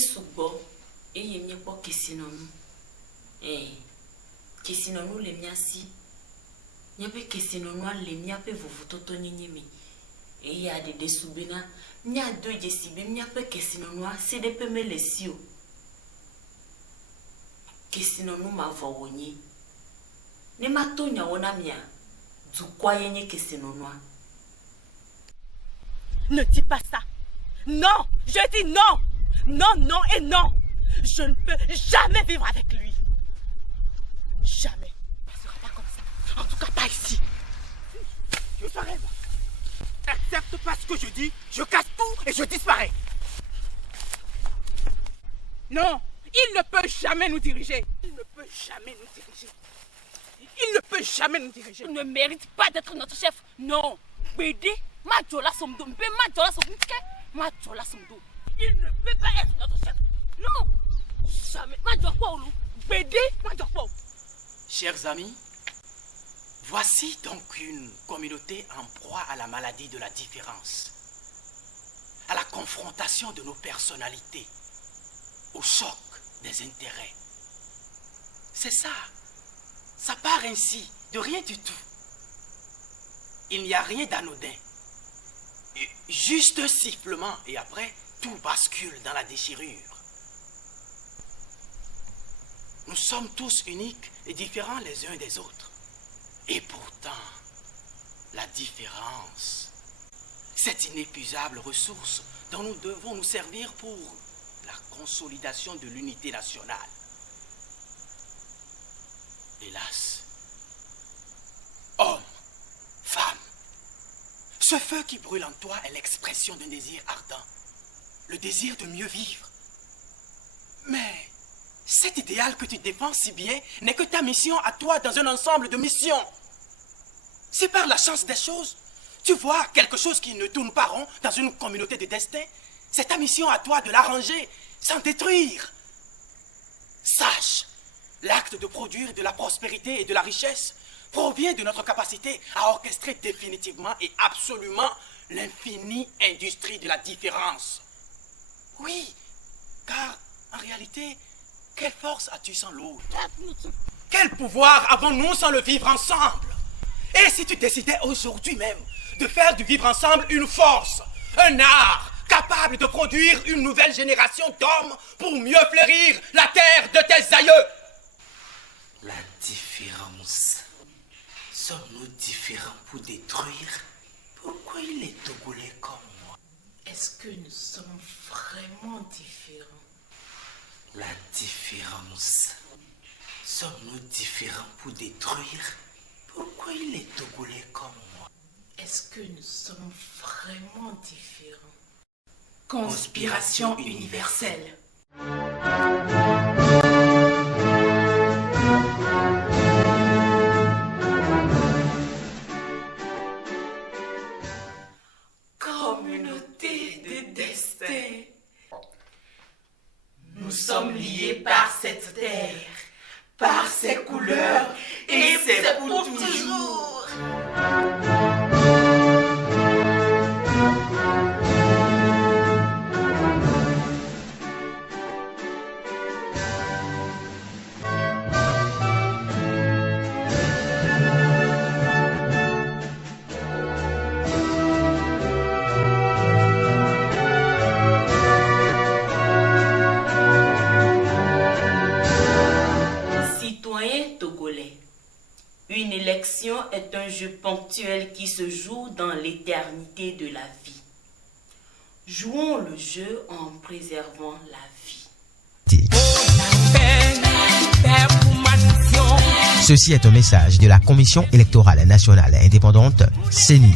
subo et yemie pas kesinonu. Kesinonu le miasi. Nyape kesinonu le miape vovototo nyimi. Et y a des soubena. Nya do jesibe miape kesinonu c'est de peme lesio. Kesinonu ma vawonye. Ne matonya wona mia. Du kwa yenye kesinonu. Ne dis pas ça. Non, je dis non. Non, non et non. Je ne peux jamais vivre avec lui. Jamais. Ça ne sera pas comme ça. En tout cas, pas ici. Je serai là. Accepte pas ce que je dis. Je casse tout et je disparais. Non, il ne peut jamais nous diriger. Il ne peut jamais nous diriger. Il ne peut jamais nous diriger. Il ne mérite pas d'être notre chef. Non. Bédé, Majola Somdo. Majola Somdo. Il ne peut pas être notre chef. Non. Jamais. Bédé, Chers amis, voici donc une communauté en proie à la maladie de la différence, à la confrontation de nos personnalités, au choc des intérêts. C'est ça. Ça part ainsi, de rien du tout. Il n'y a rien d'anodin. Juste un sifflement et après, tout bascule dans la déchirure. Nous sommes tous uniques et différents les uns des autres. Et pourtant, la différence, cette inépuisable ressource dont nous devons nous servir pour la consolidation de l'unité nationale. Hélas, homme, femme, ce feu qui brûle en toi est l'expression d'un désir ardent, le désir de mieux vivre. Mais cet idéal que tu défends si bien n'est que ta mission à toi dans un ensemble de missions. Si par la chance des choses, tu vois quelque chose qui ne tourne pas rond dans une communauté de destin, c'est ta mission à toi de l'arranger sans détruire. Sache, l'acte de produire de la prospérité et de la richesse provient de notre capacité à orchestrer définitivement et absolument l'infinie industrie de la différence. Oui, car en réalité, quelle force as-tu sans l'autre? Quel pouvoir avons-nous sans le vivre ensemble? Et si tu décidais aujourd'hui même de faire du vivre ensemble une force, un art capable de produire une nouvelle génération d'hommes pour mieux fleurir la terre de tes aïeux? La différence. Sommes-nous différents pour détruire? Pourquoi il est togolais comme moi? Est-ce que nous sommes vraiment différents? La différence. Sommes-nous différents pour détruire? Pourquoi il est togolais comme moi? Est-ce que nous sommes vraiment différents? Conspiration universelle. Communauté de destin. Nous sommes liés par cette terre, par ses couleurs, et c'est pour toujours. Une élection est un jeu ponctuel qui se joue dans l'éternité de la vie. Jouons le jeu en préservant la vie. Ceci est un message de la Commission électorale nationale indépendante, CENI.